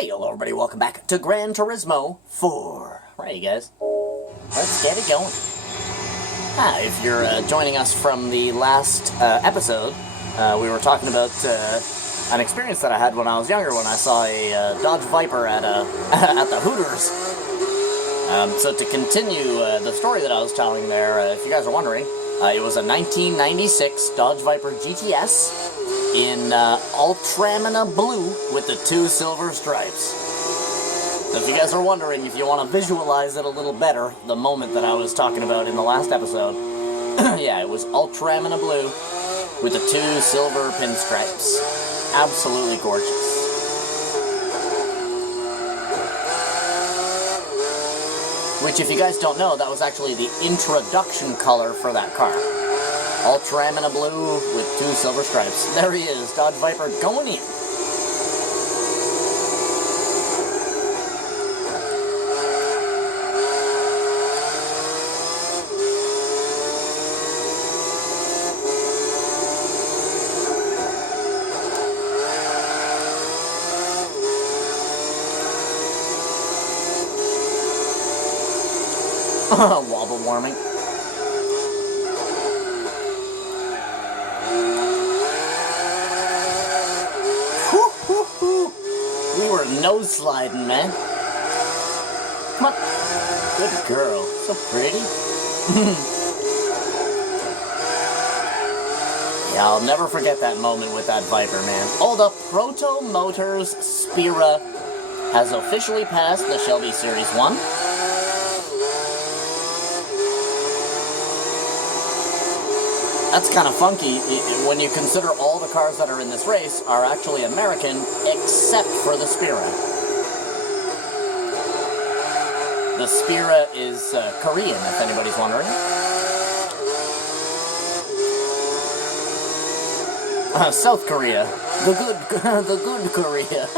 Hey, hello everybody, welcome back to Gran Turismo 4. Right, you guys, let's get it going. If you're joining us from the last episode, we were talking about an experience that I had when I was younger when I saw a Dodge Viper at the Hooters. So to continue the story that I was telling there, if you guys are wondering, it was a 1996 Dodge Viper GTS in Ultramina Blue with the 2 silver stripes. So if you guys are wondering, if you want to visualize it a little better, the moment that I was talking about in the last episode, yeah, it was Ultramina Blue with the 2 silver pinstripes. Absolutely gorgeous. Which, if you guys don't know, that was actually the introduction color for that car. Ultramina Blue with 2 silver stripes. There he is, Dodge Viper going in. Wobble warming. We were nose sliding, man. Come on. Good girl. So pretty. Yeah, I'll never forget that moment with that Viper, man. Oh, the Proto Motors Spira has officially passed the Shelby Series 1. That's kind of funky when you consider all the cars that are in this race are actually American, except for the Spira. The Spira is Korean, if anybody's wondering. South Korea. The good Korea.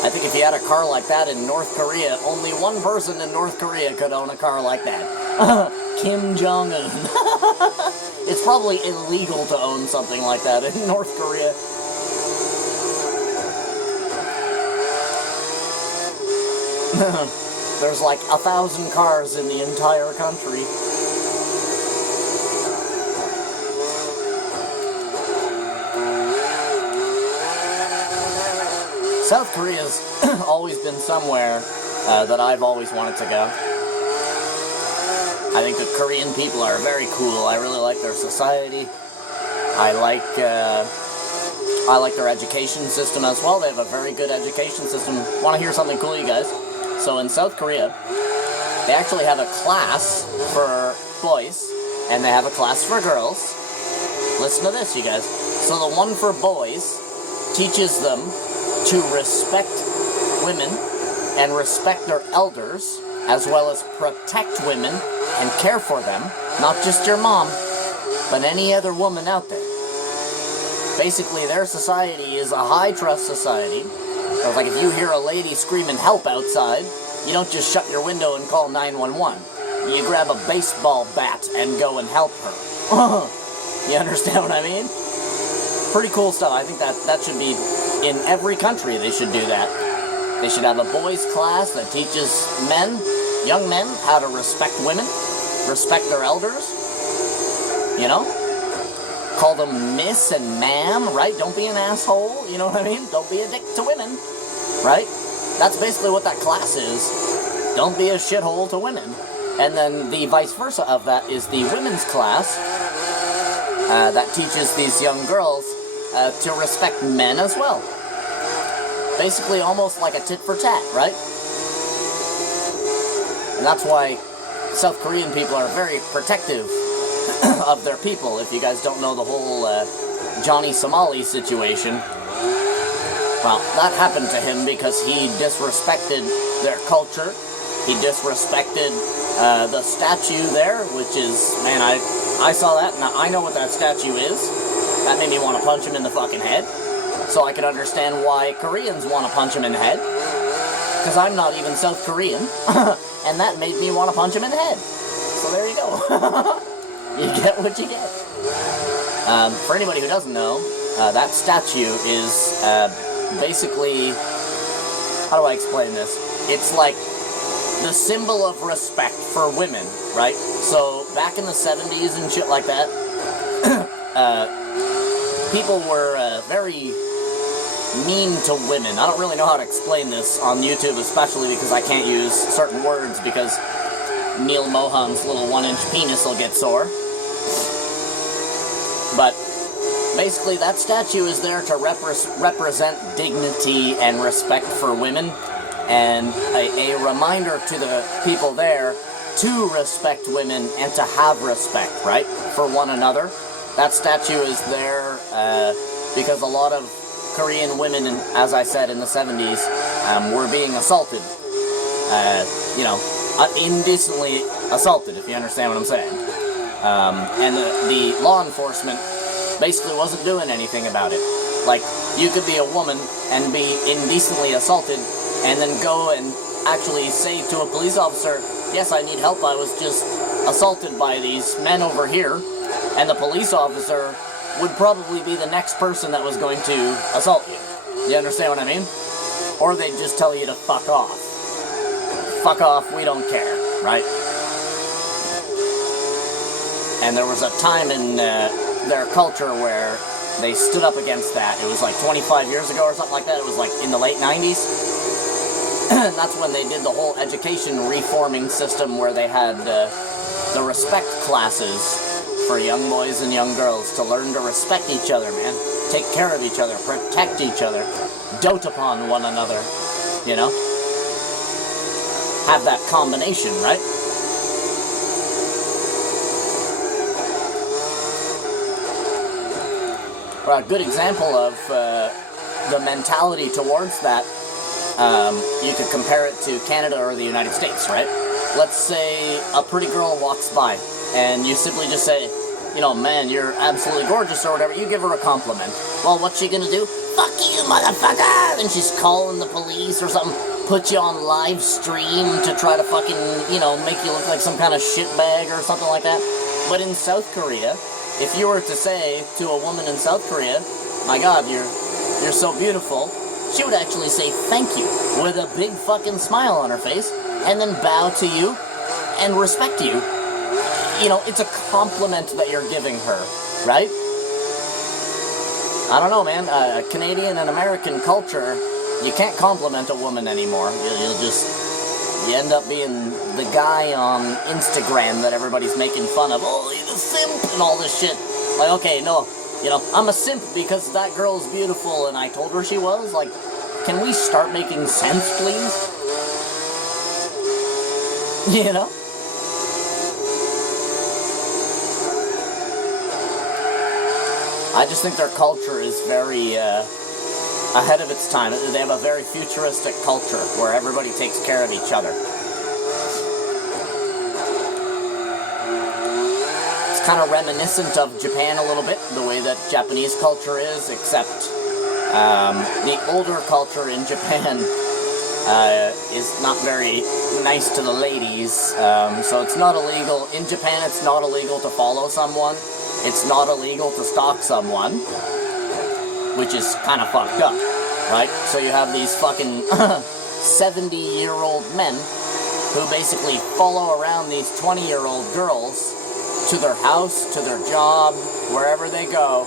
I think if you had a car like that in North Korea, only one person in North Korea could own a car like that. Kim Jong-un. It's probably illegal to own something like that in North Korea. There's like 1,000 cars in the entire country. South Korea's always been somewhere that I've always wanted to go. I think the Korean people are very cool. I really like their society. I like their education system as well. They have a very good education system. Want to hear something cool, you guys? So in South Korea, they actually have a class for boys, and they have a class for girls. Listen to this, you guys. So the one for boys teaches them to respect women and respect their elders, as well as protect women and care for them, not just your mom, but any other woman out there. Basically, their society is a high-trust society. So, like, if you hear a lady screaming help outside, you don't just shut your window and call 911. You grab a baseball bat and go and help her. You understand what I mean? Pretty cool stuff. I think that should be in every country. They should do that. They should have a boys' class that teaches men, young men, how to respect women, respect their elders. You know? Call them miss and ma'am, right? Don't be an asshole, you know what I mean? Don't be a dick to women, right? That's basically what that class is. Don't be a shithole to women. And then the vice versa of that is the women's class that teaches these young girls to respect men as well. Basically almost like a tit for tat, right? And that's why South Korean people are very protective of their people. If you guys don't know the whole Johnny Somali situation, well, that happened to him because he disrespected their culture. He disrespected the statue there, which is, man, I saw that and I know what that statue is. That made me want to punch him in the fucking head. So I could understand why Koreans want to punch him in the head. Because I'm not even South Korean. And that made me want to punch him in the head. So there you go. You get what you get. For anybody who doesn't know, that statue is basically, how do I explain this? It's like the symbol of respect for women, right? So back in the 70s and shit like that, people were very mean to women. I don't really know how to explain this on YouTube, especially because I can't use certain words because Neil Mohan's little 1-inch penis will get sore. But basically that statue is there to represent dignity and respect for women, and a reminder to the people there to respect women and to have respect, right, for one another. That statue is there because a lot of Korean women, as I said, in the 70s, were being assaulted. You know, indecently assaulted, if you understand what I'm saying. And the law enforcement basically wasn't doing anything about it. Like, you could be a woman and be indecently assaulted, and then go and actually say to a police officer, yes, I need help, I was just assaulted by these men over here, and the police officer would probably be the next person that was going to assault you. You understand what I mean? Or they'd just tell you to fuck off. Fuck off, we don't care, right? And there was a time in their culture where they stood up against that. It was like 25 years ago or something like that. It was like in the late 90s. That's when they did the whole education reforming system where they had the respect classes for young boys and young girls to learn to respect each other, man. Take care of each other, protect each other, dote upon one another, you know? Have that combination, right? Well, a good example of the mentality towards that, you could compare it to Canada or the United States, right? Let's say a pretty girl walks by, and you simply just say, you know, man, you're absolutely gorgeous or whatever. You give her a compliment. Well, what's she gonna do? Fuck you, motherfucker! And she's calling the police or something, put you on live stream to try to fucking, you know, make you look like some kind of shitbag or something like that. But in South Korea, if you were to say to a woman in South Korea, my God, you're so beautiful, she would actually say thank you with a big fucking smile on her face, and then bow to you and respect you. You know, it's a compliment that you're giving her, right? I don't know, man. Canadian and American culture, you can't compliment a woman anymore. You end up being the guy on Instagram that everybody's making fun of. Oh, he's a simp and all this shit. Like, okay, no, you know, I'm a simp because that girl's beautiful and I told her she was. Like, can we start making sense, please? You know? I just think their culture is very ahead of its time. They have a very futuristic culture where everybody takes care of each other. It's kind of reminiscent of Japan a little bit, the way that Japanese culture is, except the older culture in Japan is not very nice to the ladies. So it's not illegal. In Japan, it's not illegal to follow someone. It's not illegal to stalk someone, which is kind of fucked up, right? So you have these fucking 70-year-old men who basically follow around these 20-year-old girls to their house, to their job, wherever they go.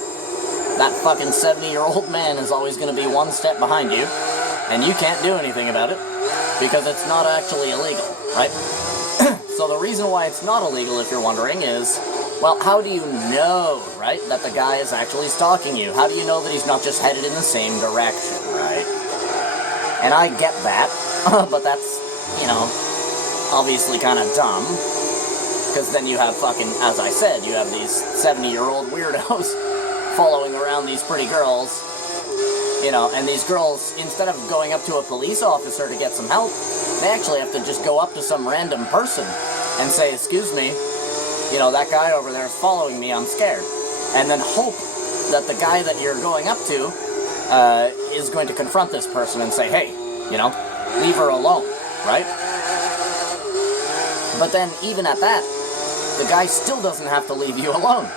That fucking 70-year-old man is always going to be one step behind you, and you can't do anything about it because it's not actually illegal, right? So the reason why it's not illegal, if you're wondering, is, well, how do you know, right, that the guy is actually stalking you? How do you know that he's not just headed in the same direction, right? And I get that, but that's, you know, obviously kind of dumb, because then you have fucking, as I said, you have these 70-year-old weirdos following around these pretty girls, you know, and these girls, instead of going up to a police officer to get some help, they actually have to just go up to some random person and say, excuse me, you know, that guy over there is following me, I'm scared. And then hope that the guy that you're going up to is going to confront this person and say, hey, you know, leave her alone, right? But then even at that, the guy still doesn't have to leave you alone.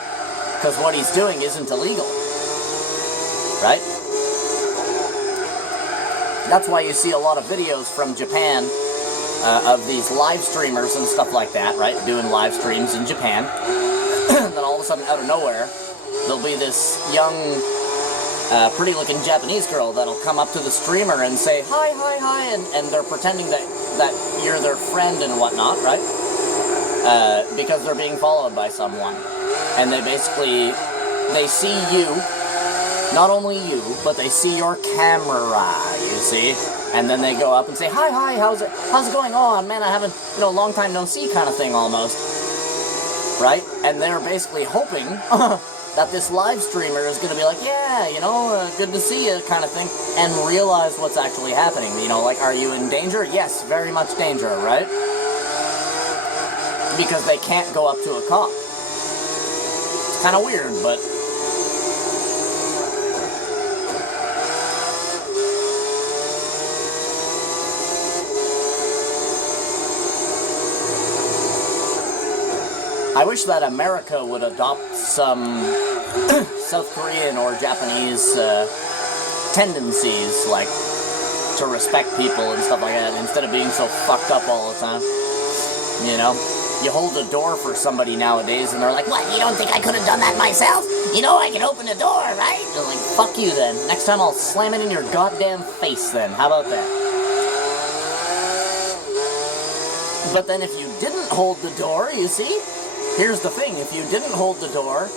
Because what he's doing isn't illegal. Right? That's why you see a lot of videos from Japan of these live streamers and stuff like that, right? Doing live streams in Japan. And then all of a sudden, out of nowhere, there'll be this young, pretty-looking Japanese girl that'll come up to the streamer and say, hi, hi, hi, and they're pretending that you're their friend and whatnot, right? Because they're being followed by someone. And they see you, not only you, but they see your camera, you see? And then they go up and say, hi, hi, how's it going on? Man, I haven't, long time no see kind of thing almost. Right? And they're basically hoping that this live streamer is going to be like, yeah, good to see you kind of thing, and realize what's actually happening. Like, are you in danger? Yes, very much danger, right? Because they can't go up to a cop. It's kind of weird, but... I wish that America would adopt some South Korean or Japanese tendencies, like to respect people and stuff like that, instead of being so fucked up all the time. You hold the door for somebody nowadays and they're like, what, you don't think I could have done that myself? I can open the door, right? They're like, fuck you then. Next time I'll slam it in your goddamn face then. How about that? But then if you didn't hold the door, you see? Here's the thing, if you didn't hold the door,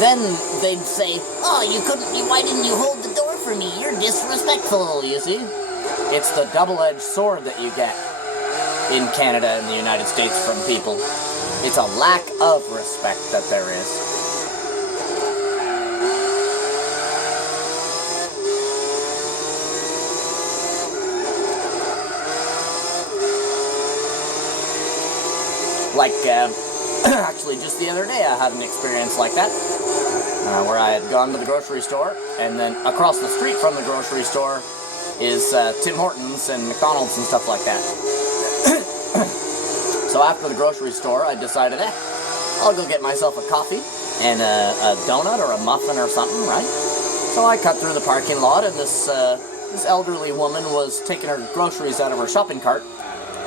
then they'd say, oh, why didn't you hold the door for me? You're disrespectful, you see? It's the double-edged sword that you get in Canada and the United States from people. It's a lack of respect that there is. Like, actually, just the other day I had an experience like that, where I had gone to the grocery store, and then across the street from the grocery store is Tim Hortons and McDonald's and stuff like that. So after the grocery store, I decided, I'll go get myself a coffee and a donut or a muffin or something, right? So I cut through the parking lot, and this elderly woman was taking her groceries out of her shopping cart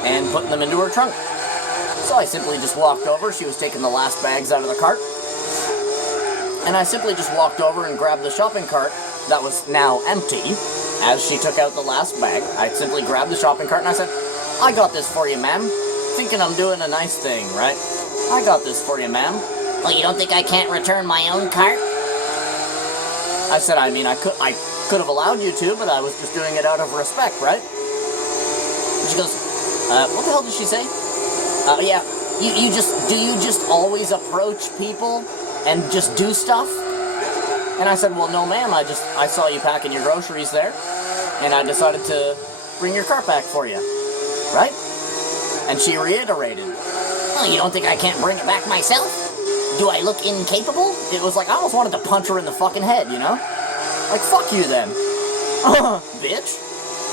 and putting them into her trunk. So I simply just walked over. She was taking the last bags out of the cart. And I simply just walked over and grabbed the shopping cart that was now empty. As she took out the last bag, I simply grabbed the shopping cart and I said, I got this for you, ma'am. Thinking I'm doing a nice thing, right? I got this for you, ma'am. Well, you don't think I can't return my own cart? I said, I could have allowed you to, but I was just doing it out of respect, right? And she goes, what the hell did she say? Yeah, do you just always approach people and just do stuff? And I said, well, no, ma'am, I saw you packing your groceries there, and I decided to bring your cart back for you, right? And she reiterated, oh, you don't think I can't bring it back myself? Do I look incapable? It was like, I almost wanted to punch her in the fucking head, Like, fuck you then. Bitch.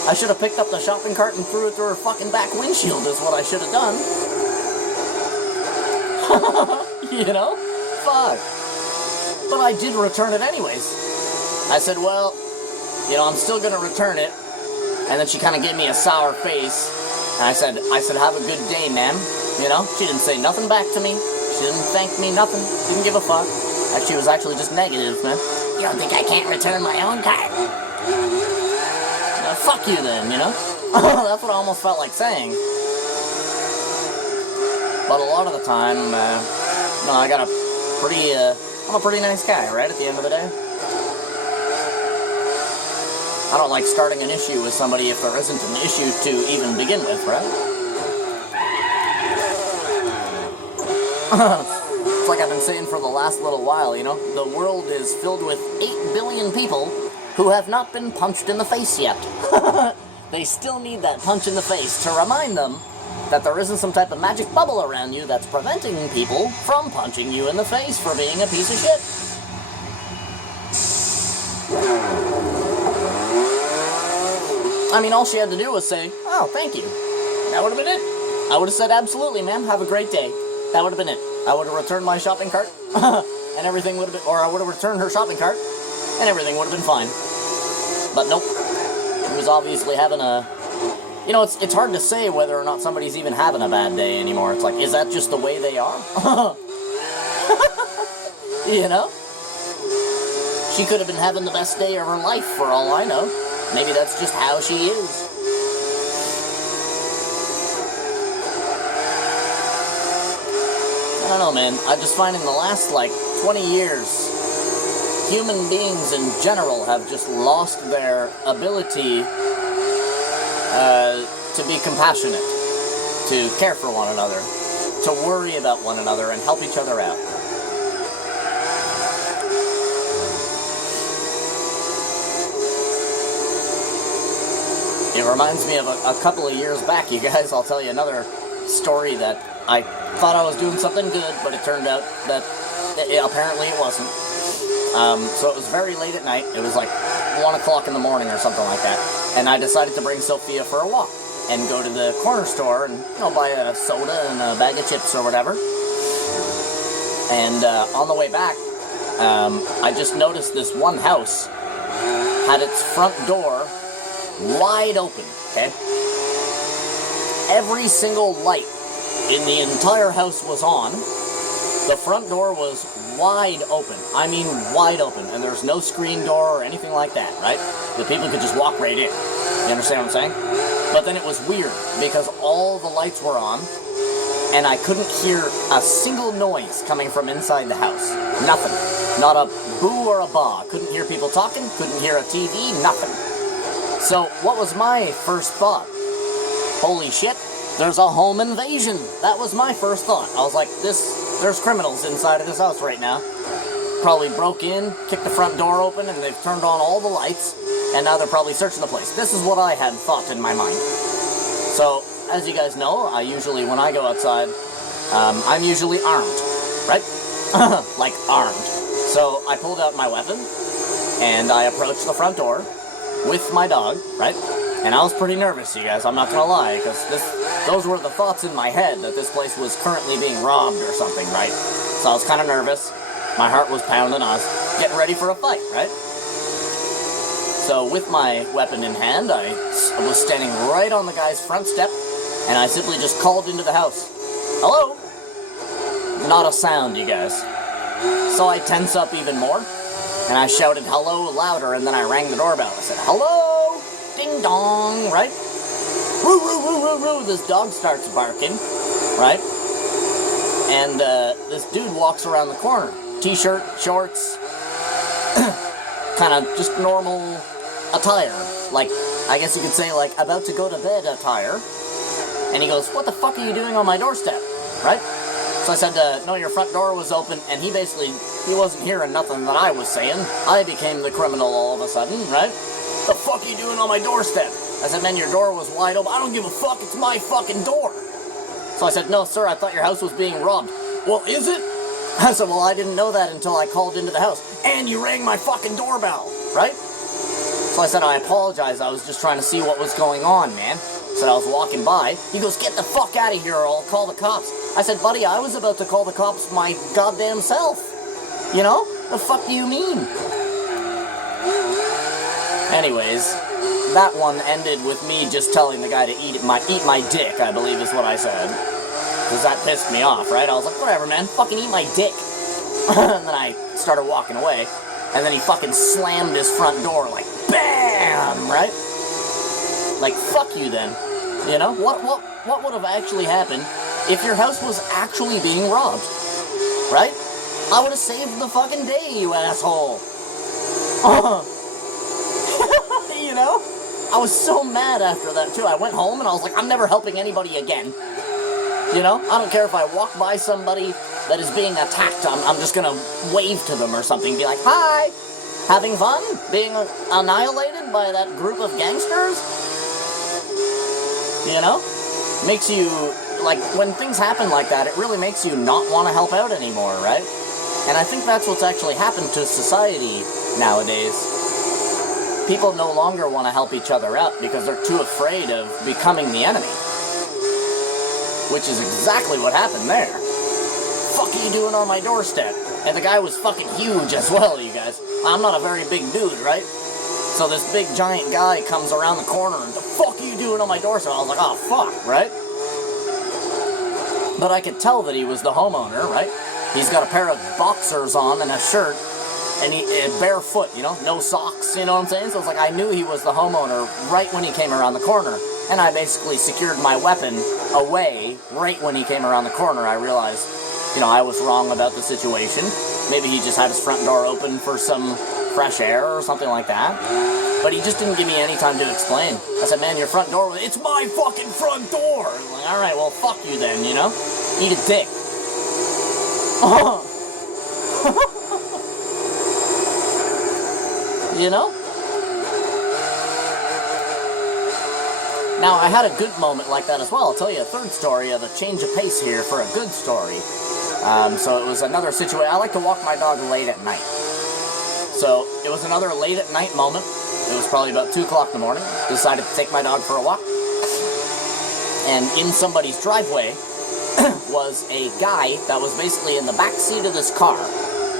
I should have picked up the shopping cart and threw it through her fucking back windshield is what I should have done. Fuck. But I did return it anyways. I said, well, I'm still gonna return it. And then she kind of gave me a sour face. And I said, have a good day, ma'am. She didn't say nothing back to me. She didn't thank me, nothing. Didn't give a fuck. And she was actually just negative, man. You don't think I can't return my own cart? Fuck you then, That's what I almost felt like saying. But a lot of the time, I got I'm a pretty nice guy, right, at the end of the day? I don't like starting an issue with somebody if there isn't an issue to even begin with, right? It's like I've been saying for the last little while, the world is filled with 8 billion people who have not been punched in the face yet. They still need that punch in the face to remind them that there isn't some type of magic bubble around you that's preventing people from punching you in the face for being a piece of shit. All she had to do was say, oh, thank you. That would have been it. I would have said, absolutely, ma'am, have a great day. That would have been it. I would have returned my shopping cart, and everything would have been, or I would have returned her shopping cart, and everything would have been fine. But nope. She was obviously having a... You know, it's hard to say whether or not somebody's even having a bad day anymore. It's like, is that just the way they are? You know? She could have been having the best day of her life, for all I know. Maybe that's just how she is. I don't know, man. I just find in the last, 20 years, human beings in general have just lost their ability to be compassionate, to care for one another, to worry about one another and help each other out. It reminds me of a couple of years back, you guys. I'll tell you another story that I thought I was doing something good, but it turned out that apparently it wasn't. So it was very late at night. It was like 1 o'clock in the morning or something like that. And I decided to bring Sophia for a walk and go to the corner store and, buy a soda and a bag of chips or whatever. And on the way back, I just noticed this one house had its front door wide open, okay? Every single light in the entire house was on. The front door was wide open. I mean wide open. And there's no screen door or anything like that, right? The people could just walk right in. You understand what I'm saying? But then it was weird because all the lights were on and I couldn't hear a single noise coming from inside the house. Nothing. Not a boo or a baa. Couldn't hear people talking. Couldn't hear a TV. Nothing. So what was my first thought? Holy shit, there's a home invasion. That was my first thought. I was like, there's criminals inside of this house right now. Probably broke in, kicked the front door open, and they've turned on all the lights, and now they're probably searching the place. This is what I had thought in my mind. So, as you guys know, when I go outside, I'm usually armed, right? Like armed. So I pulled out my weapon, and I approached the front door with my dog, right? And I was pretty nervous, you guys, I'm not gonna lie, because those were the thoughts in my head, that this place was currently being robbed or something, right? So I was kind of nervous, my heart was pounding, I was getting ready for a fight, right? So with my weapon in hand, I was standing right on the guy's front step, and I simply just called into the house. Hello? Not a sound, you guys. So I tense up even more, and I shouted hello louder, and then I rang the doorbell. I said, hello? Ding dong, right? Woo, woo, woo, woo, woo. This dog starts barking, right? And this dude walks around the corner. T-shirt, shorts, kind of just normal attire. Like, I guess you could say, about to go to bed attire. And he goes, what the fuck are you doing on my doorstep, right? So I said, no, your front door was open, and he wasn't hearing nothing that I was saying. I became the criminal all of a sudden, right? The fuck are you doing on my doorstep? I said, man, your door was wide open. I don't give a fuck, it's my fucking door. So I said, no, sir, I thought your house was being robbed. Well, is it? I said, well, I didn't know that until I called into the house. And you rang my fucking doorbell, right? So I said, I apologize, I was just trying to see what was going on, man. Said I was walking by. He goes, get the fuck out of here or I'll call the cops. I said, buddy, I was about to call the cops my goddamn self. You know? The fuck do you mean? Anyways, that one ended with me just telling the guy to eat my dick, I believe is what I said. Because that pissed me off, right? I was like, whatever, man, fucking eat my dick. And then I started walking away. And then he fucking slammed his front door like, BAM! Right? Like, fuck you then. You know? What would have actually happened if your house was actually being robbed? Right? I would have saved the fucking day, you asshole. You know? I was so mad after that, too. I went home and I was like, I'm never helping anybody again. You know? I don't care if I walk by somebody that is being attacked. I'm just gonna wave to them or something. Be like, hi! Having fun? Being annihilated by that group of gangsters? You know? Makes you, like, when things happen like that, it really makes you not want to help out anymore, right? And I think that's what's actually happened to society nowadays. People no longer want to help each other out because they're too afraid of becoming the enemy. Which is exactly what happened there. fuck are you doing on my doorstep? And the guy was fucking huge as well, you guys. I'm not a very big dude, right? So this big giant guy comes around the corner and, the fuck are you doing on my doorstep? I was like, oh fuck, right? But I could tell that he was the homeowner, right? He's got a pair of boxers on and a shirt, and he barefoot, you know, no socks, you know what I'm saying? So it's like I knew he was the homeowner right when he came around the corner, and I basically secured my weapon away right when he came around the corner. I realized, you know, I was wrong about the situation. Maybe he just had his front door open for some fresh air or something like that. But he just didn't give me any time to explain. I said, man, your front door, it's my fucking front door. I'm like, all right, well, fuck you then, you know? Eat a dick. You know? Now, I had a good moment like that as well. I'll tell you a third story of a change of pace here for a good story. So it was another situation. I like to walk my dog late at night. So it was another late at night moment. It was probably about 2 o'clock in the morning. Decided to take my dog for a walk. And in somebody's driveway was a guy that was basically in the back seat of this car.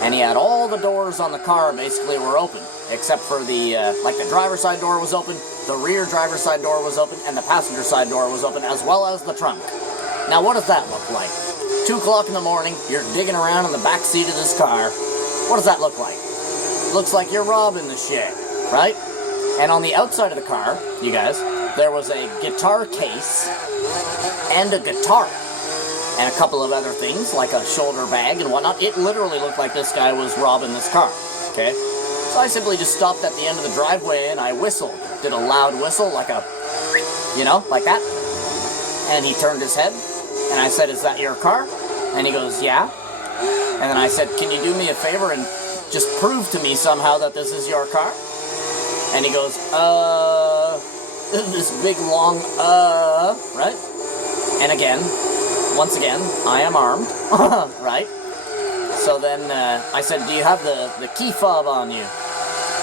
And he had all the doors on the car basically were open. Except for the, like the driver's side door was open, the rear driver's side door was open, and the passenger side door was open, as well as the trunk. Now what does that look like? 2 o'clock in the morning, you're digging around in the back seat of this car. What does that look like? Looks like you're robbing the shit, right? And on the outside of the car, you guys, there was a guitar case and a guitar and a couple of other things like a shoulder bag and whatnot. It literally looked like this guy was robbing this car, okay? So I simply just stopped at the end of the driveway and I whistled. Did a loud whistle, like a, you know, like that. And he turned his head and I said, is that your car? And he goes, yeah. And then I said, can you do me a favor and just prove to me somehow that this is your car? And he goes, this big long, right? And again, once again, I am armed, right? So then I said, do you have the key fob on you?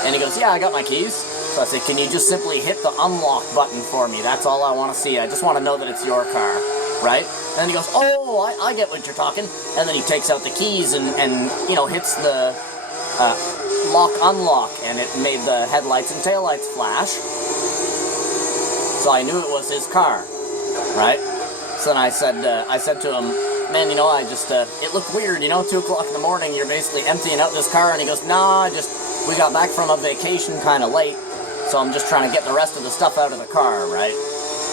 And he goes, yeah, I got my keys. So I said, can you just simply hit the unlock button for me? That's all I want to see. I just want to know that it's your car, right? And then he goes, oh, I get what you're talking. And then he takes out the keys and you know, hits the lock unlock, and it made the headlights and taillights flash. So I knew it was his car, right? So then I said to him, man, you know, I just, it looked weird, you know, 2 o'clock in the morning, you're basically emptying out this car. And he goes, nah, we got back from a vacation kind of late, so I'm just trying to get the rest of the stuff out of the car, right?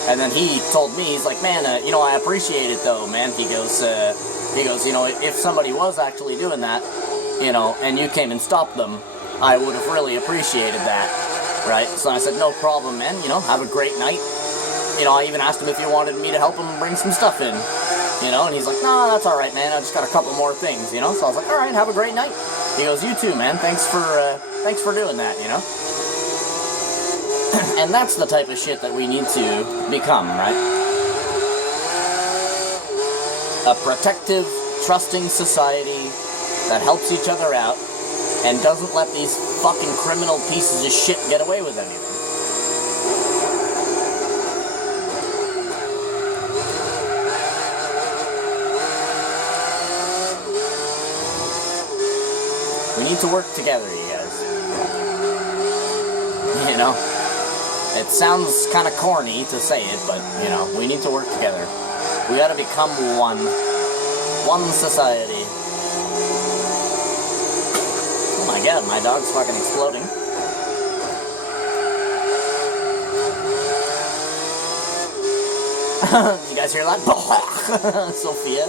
And then he told me, he's like, man, you know, I appreciate it though, man. He goes, you know, if somebody was actually doing that, you know, and you came and stopped them, I would have really appreciated that, right? So I said, no problem, man, you know, have a great night. You know, I even asked him if he wanted me to help him bring some stuff in, you know, and he's like, nah, that's all right, man, I just got a couple more things, you know? So I was like, all right, have a great night. He goes, you too, man, thanks for doing that, you know? And that's the type of shit that we need to become, right? A protective, trusting society that helps each other out and doesn't let these fucking criminal pieces of shit get away with anything. We need to work together, you guys. You know? It sounds kind of corny to say it, but, you know, we need to work together. We gotta become one. One society. Oh my god, my dog's fucking exploding. You guys hear that? Sophia.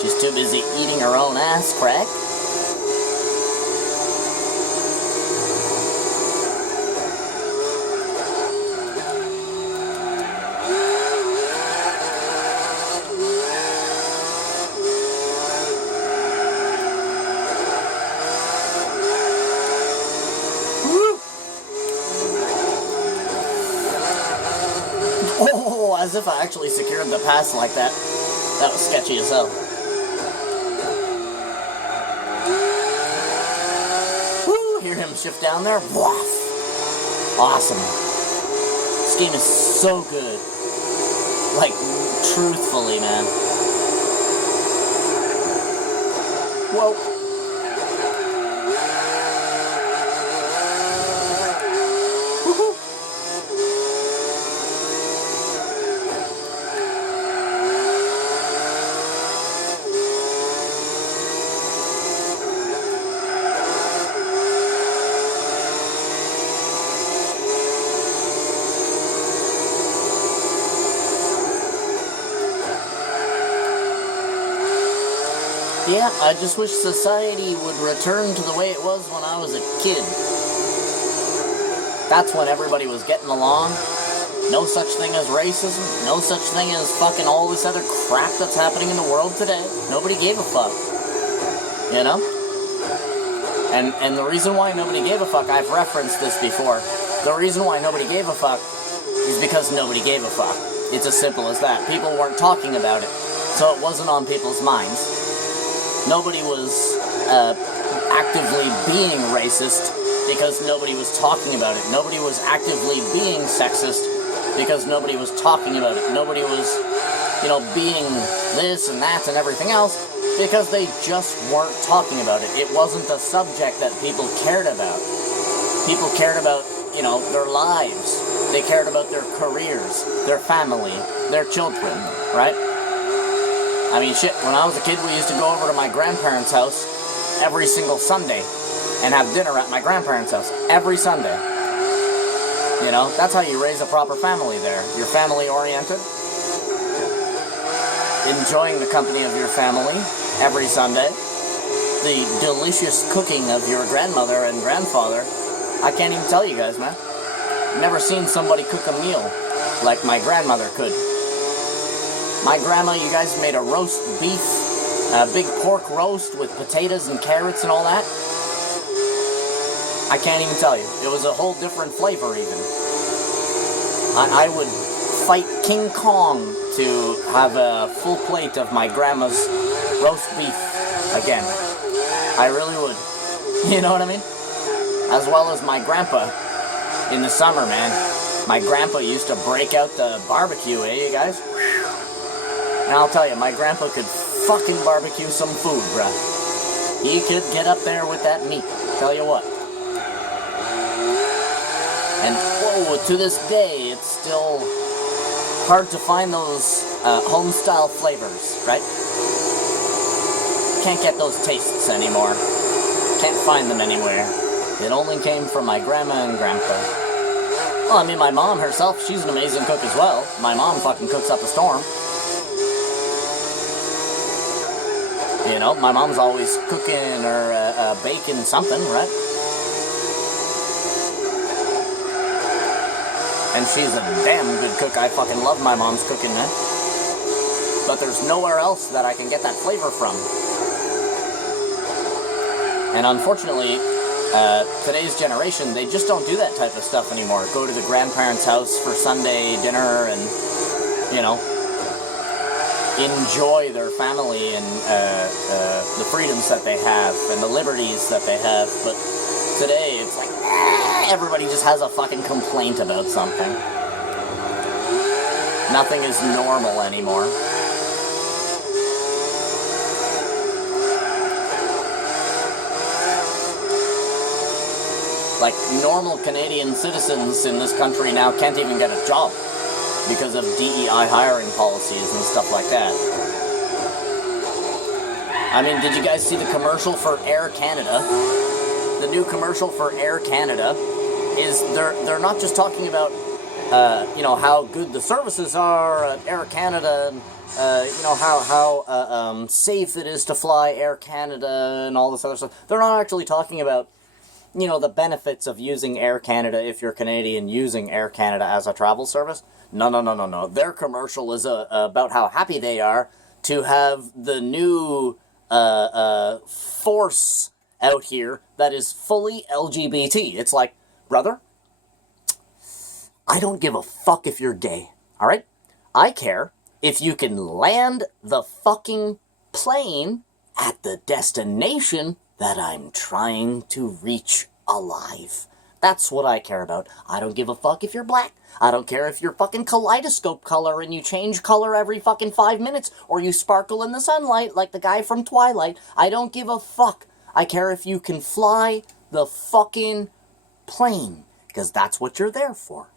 She's too busy eating her own ass crack. As if I actually secured the pass like that. That was sketchy as hell. Woo! Hear him shift down there. Woof! Awesome. This game is so good. Like, truthfully, man. Well, yeah, I just wish society would return to the way it was when I was a kid. That's when everybody was getting along. No such thing as racism. No such thing as fucking all this other crap that's happening in the world today. Nobody gave a fuck. You know? And the reason why nobody gave a fuck, I've referenced this before. The reason why nobody gave a fuck is because nobody gave a fuck. It's as simple as that. People weren't talking about it. So it wasn't on people's minds. Nobody was actively being racist because nobody was talking about it. Nobody was actively being sexist because nobody was talking about it. Nobody was, being this and that and everything else because they just weren't talking about it. It wasn't a subject that people cared about. People cared about, their lives. They cared about their careers, their family, their children, right? I mean, shit, when I was a kid, we used to go over to my grandparents' house every single Sunday and have dinner at my grandparents' house every Sunday. That's how you raise a proper family there. You're family-oriented, enjoying the company of your family every Sunday, the delicious cooking of your grandmother and grandfather. I can't even tell you guys, man. Never seen somebody cook a meal like my grandmother could. My grandma, you guys, made a roast beef, a big pork roast with potatoes and carrots and all that. I can't even tell you. It was a whole different flavor, even. I would fight King Kong to have a full plate of my grandma's roast beef again. I really would. You know what I mean? As well as my grandpa in the summer, man. My grandpa used to break out the barbecue, you guys? And I'll tell you, my grandpa could fucking barbecue some food, bruh. He could get up there with that meat, tell you what. And, whoa, to this day, it's still hard to find those home-style flavors, right? Can't get those tastes anymore. Can't find them anywhere. It only came from my grandma and grandpa. Well, I mean, my mom herself, she's an amazing cook as well. My mom fucking cooks up a storm. My mom's always cooking or baking something, right? And she's a damn good cook. I fucking love my mom's cooking, man. But there's nowhere else that I can get that flavor from. And unfortunately, today's generation, they just don't do that type of stuff anymore. Go to the grandparents' house for Sunday dinner and, enjoy their family and the freedoms that they have and the liberties that they have. But today, it's like, everybody just has a fucking complaint about something. Nothing is normal anymore. Like, normal Canadian citizens in this country now can't even get a job because of DEI hiring policies and stuff like that. I mean, did you guys see the commercial for Air Canada? The new commercial for Air Canada is they're not just talking about how good the services are at Air Canada, and how safe it is to fly Air Canada and all this other stuff. They're not actually talking about the benefits of using Air Canada if you're Canadian, using Air Canada as a travel service. No. Their commercial is about how happy they are to have the new force out here that is fully LGBT. It's like, brother, I don't give a fuck if you're gay, alright? I care if you can land the fucking plane at the destination that I'm trying to reach alive. That's what I care about. I don't give a fuck if you're black. I don't care if you're fucking kaleidoscope color and you change color every fucking 5 minutes, or you sparkle in the sunlight like the guy from Twilight. I don't give a fuck. I care if you can fly the fucking plane, because that's what you're there for.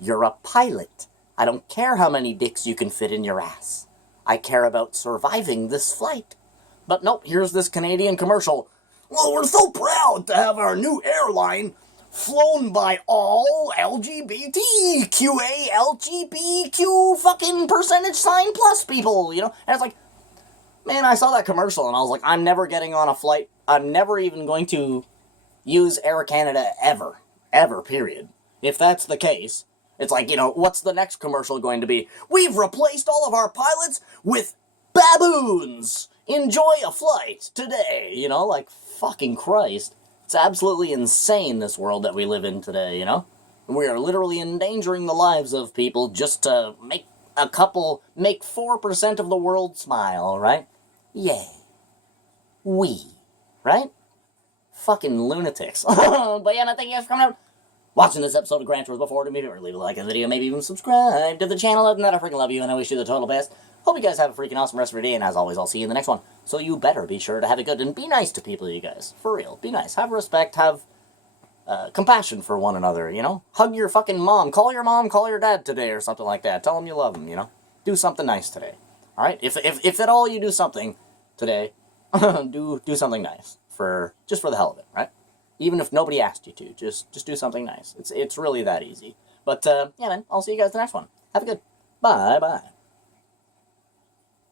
You're a pilot. I don't care how many dicks you can fit in your ass. I care about surviving this flight. But nope, here's this Canadian commercial. Well, we're so proud to have our new airline flown by all LGBTQA, LGBTQ fucking percentage sign plus people, you know? And it's like, man, I saw that commercial and I was like, I'm never getting on a flight. I'm never even going to use Air Canada ever. Ever, period. If that's the case, it's like, you know, what's the next commercial going to be? We've replaced all of our pilots with baboons. Enjoy a flight today. You know, like, fucking Christ. It's absolutely insane, this world that we live in today, you know? We are literally endangering the lives of people just to make 4% of the world smile, right? Yay. Right? Fucking lunatics. But yeah, thank you guys for coming out, watching this episode of Gran before to me, or leave a like on the video, maybe even subscribe to the channel. Other than that, I freaking love you, and I wish you the total best. Hope you guys have a freaking awesome rest of your day, and as always, I'll see you in the next one. So you better be sure to have it good, and be nice to people, you guys. For real. Be nice. Have respect. Have compassion for one another, you know? Hug your fucking mom. Call your dad today, or something like that. Tell them you love them, you know? Do something nice today. Alright? If at all you do something today, do something nice. Just for the hell of it, right? Even if nobody asked you to, just do something nice. It's really that easy. But, yeah, man, I'll see you guys in the next one. Have a good. Bye-bye.